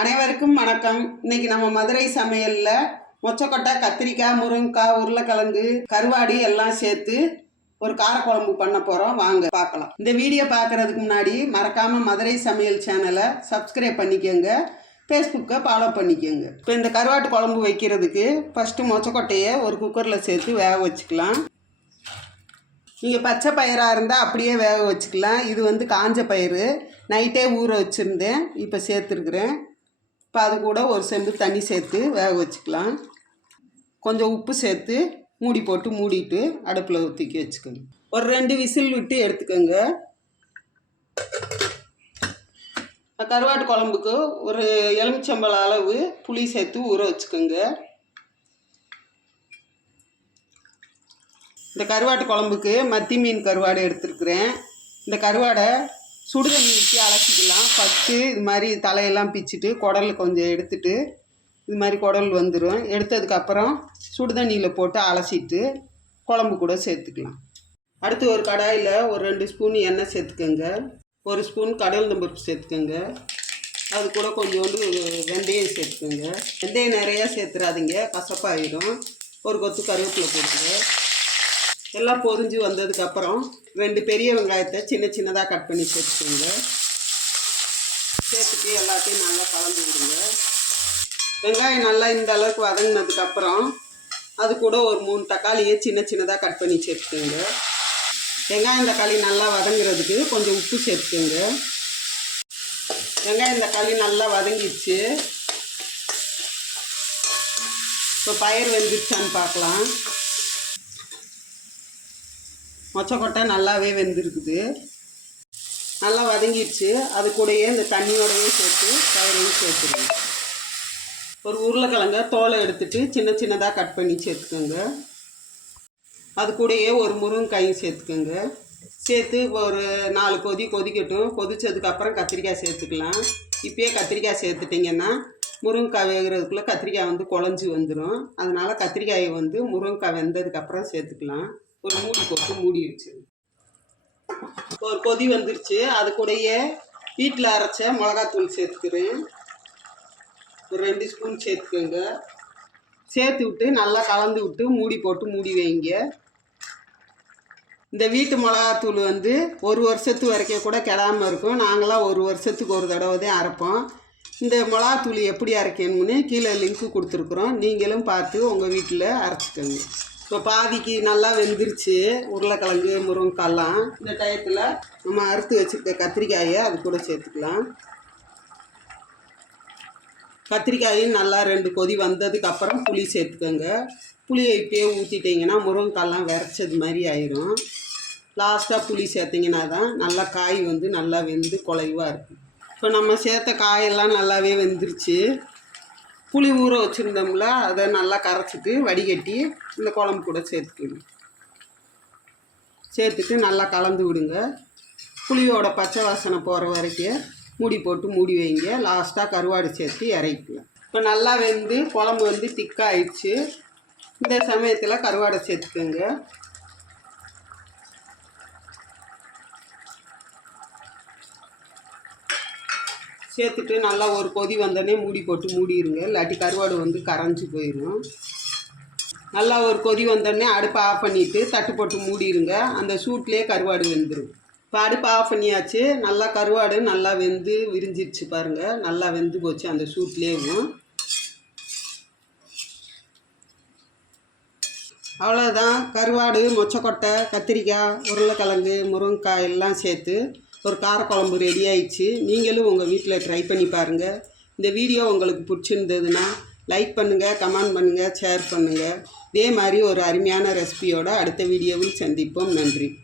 அனைவருக்கும் வணக்கம். இன்னைக்கு நம்ம மதுரை சமையல்ல மொச்சக்கொட்டை கத்திரிக்காய் முருங்கைக்காய் உருளைக்கிழங்கு கருவாடி எல்லாம் சேர்த்து ஒரு காரக்குழம்பு பண்ண போறோம். வாங்க பார்க்கலாம். இந்த வீடியோ பார்க்கறதுக்கு முன்னாடி மறக்காம மதுரை சமையல் சேனலை சப்ஸ்கிரைப் பண்ணிக்கோங்க. ஃபேஸ்புக்கை ஃபாலோ பண்ணிக்கோங்க. இப்போ இந்த கருவாட்டு குழம்பு வைக்கிறதுக்கு ஃபஸ்ட்டு மொச்சக்கொட்டையை ஒரு குக்கரில் சேர்த்து வேக வச்சுக்கலாம். நீங்கள் பச்சை பயிராக இருந்தால் அப்படியே வேக வச்சுக்கலாம். இது வந்து காஞ்ச பயிறு. நைட்டே ஊற வச்சுருந்தேன். இப்போ சேர்த்துருக்குறேன். இப்போ அது கூட ஒரு செம்பு தண்ணி சேர்த்து வேக வச்சுக்கலாம். கொஞ்சம் உப்பு சேர்த்து மூடி போட்டு மூடிட்டு அடுப்பில் தூக்கி வச்சுக்கோங்க ஒரு ரெண்டு விசில் விட்டு எடுத்துக்கோங்க. கருவாட்டு குழம்புக்கு ஒரு எலுமிச்சம்பழம் அளவு புளி சேர்த்து ஊற வச்சுக்கோங்க. இந்த கருவாட்டு குழம்புக்கு மத்தி மீன் கருவாடு எடுத்துருக்குறேன். இந்த கருவாடை சுடு தண்ணி ஊற்றி அலசிக்கலாம். ஃபஸ்ட்டு இது மாதிரி தலையெல்லாம் பிச்சுட்டு குடல் கொஞ்சம் எடுத்துட்டு இது மாதிரி குடல் வந்துடும் எடுத்ததுக்கப்புறம் சுடு தண்ணியில் போட்டு அலசிட்டு குழம்பு கூட சேர்த்துக்கலாம். அடுத்து ஒரு கடாயில் ஒரு ரெண்டு ஸ்பூன் எண்ணெய் சேர்த்துக்கோங்க. ஒரு ஸ்பூன் கடல் நம்பருப்பு சேர்த்துக்கோங்க. அது கூட கொஞ்சோண்டு வெந்தயம் சேர்த்துக்கோங்க. வெந்தயம் நிறையா சேர்த்துறாதீங்க கசப்பாயிடும் ஒரு கொத்து கருவேப்பிலை போட்டுங்க எல்லாம் பொரிஞ்சு வந்ததுக்கப்புறம் ரெண்டு பெரிய வெங்காயத்தை சின்ன சின்னதாக கட் பண்ணி சேர்த்துக்கோங்க. சேர்த்துட்டு எல்லாத்தையும் நல்லா கலந்து விடுங்க. வெங்காயம் நல்லா இந்த அளவுக்கு வதங்கினதுக்கப்புறம் அது கூட ஒரு மூணு தக்காளியை சின்ன சின்னதாக கட் பண்ணி சேர்த்துக்கோங்க. வெங்காயம் தக்காளி நல்லா வதங்குறதுக்கு கொஞ்சம் உப்பு சேர்த்துக்கோங்க. வெங்காயம் தக்காளி நல்லா வதங்கிடுச்சு. இப்போ பயிர் வெந்துருச்சான்னு பார்க்கலாம். மொச்சக்கொட்டை நல்லாவே வெந்திருக்குது. நல்லா வதங்கிடுச்சு. அது கூடயே இந்த தண்ணியோடையே சேர்த்து பயிரையும் சேர்த்துருங்க. ஒரு உருளைக்கிழங்க தோலை எடுத்துட்டு சின்ன சின்னதாக கட் பண்ணி சேர்த்துக்கோங்க. அது கூடயே ஒரு முருங்கைக்காயும் சேர்த்துக்கோங்க. சேர்த்து ஒரு நாலு கொதி கொதிக்கட்டும். கொதித்ததுக்கப்புறம் கத்திரிக்காய் சேர்த்துக்கலாம். இப்பயே கத்திரிக்காய் சேர்த்துட்டிங்கன்னா முருங்கைக்காய் வேகிறதுக்குள்ளே கத்திரிக்காய் வந்து குழஞ்சி வந்துடும் அதனால் கத்திரிக்காயை வந்து முருங்கைக்காய் வெந்ததுக்கப்புறம் சேர்த்துக்கலாம். ஒரு மூடி போட்டு மூடி வச்சிரு. ஒரு கொதி வந்துருச்சு. அது கூடயே வீட்டில் அரைச்ச மிளகாத்தூள் சேர்த்துக்கிறேன். ஒரு ரெண்டு ஸ்பூன் சேர்த்துக்கோங்க. சேர்த்து விட்டு நல்லா கலந்து விட்டு மூடி போட்டு மூடி வைங்க. இந்த வீட்டு மிளகாத்தூள் வந்து ஒரு வருஷத்து வரைக்கும் கூட கெடாமல் இருக்கும். நாங்களாம் ஒரு வருஷத்துக்கு ஒரு தடவை தான் அரைப்போம். இந்த மிளகாத்தூள் எப்படி அரைக்கணும்னு கீழே லிங்க்கு கொடுத்துருக்குறோம். நீங்களும் பார்த்து உங்கள் வீட்டில் அரைச்சிக்கோங்க. இப்போ பாதிக்கு நல்லா வெந்துருச்சு. உருளைக்கிழங்கு முருங்கைக்காலாம் இந்த டயத்தில் நம்ம அறுத்து வச்சுருக்க கத்திரிக்காயை அது கூட சேர்த்துக்கலாம். கத்திரிக்காயும் நல்லா ரெண்டு கொதி வந்ததுக்கு அப்புறம் புளி சேர்த்துக்கோங்க. புளியை இப்போயே ஊற்றிட்டிங்கன்னா முருங்கைக்காலாம் விரைச்சது மாதிரி ஆயிரும். லாஸ்ட்டாக புளி சேர்த்திங்கன்னா தான் நல்லா காய் வந்து நல்லா வெந்து குலைவாக இருக்கும். இப்போ நம்ம சேர்த்த காயெல்லாம் நல்லாவே வெந்துருச்சு. புளி ஊற வச்சுருந்தோம்ல அதை நல்லா கரைச்சிட்டு வடிகட்டி இந்த குழம்பு கூட சேர்த்துக்கணும். சேர்த்துட்டு நல்லா கலந்து விடுங்க. புளியோட பச்சை வாசனை போகிற வரைக்கும் மூடி போட்டு மூடி வைங்க. லாஸ்ட்டாக கருவாடு சேர்த்து இறக்கிக்கலாம் இப்போ நல்லா வெந்து குழம்பு வந்து திக்காயிடுச்சு. இந்த சமயத்தில் கருவாடை சேர்த்துக்கோங்க. சேர்த்துட்டு நல்லா ஒரு கொதி வந்தோடனே மூடி போட்டு மூடிடுங்க இல்லாட்டி கருவாடு வந்து கரைஞ்சி போயிடும் நல்லா ஒரு கொதி வந்தோடனே அடுப்பை ஆஃப் பண்ணிவிட்டு தட்டு போட்டு மூடிடுங்க அந்த சூட்லேயே கருவாடு வெந்துடும் இப்போ அடுப்பு ஆஃப் பண்ணியாச்சு. நல்லா கருவாடு நல்லா வெந்து விரிஞ்சிருச்சு பாருங்கள் நல்லா வெந்து போச்சு அந்த சூட்லேயும். அவ்வளோதான் கருவாடு மொச்சக்கொட்டை கத்திரிக்காய் உருளைக்கிழங்கு முருங்கைக்காய் எல்லாம் சேர்த்து ஒரு காரக்குழம்பு ரெடி ஆயிடுச்சு. நீங்களும் உங்கள் வீட்டில் ட்ரை பண்ணி பாருங்கள் இந்த வீடியோ உங்களுக்கு பிடிச்சிருந்ததுன்னா லைக் பண்ணுங்கள் கமெண்ட் பண்ணுங்கள் ஷேர் பண்ணுங்கள் இதே மாதிரி ஒரு அருமையான ரெசிபியோட அடுத்த வீடியோவில் சந்திப்போம். நன்றி.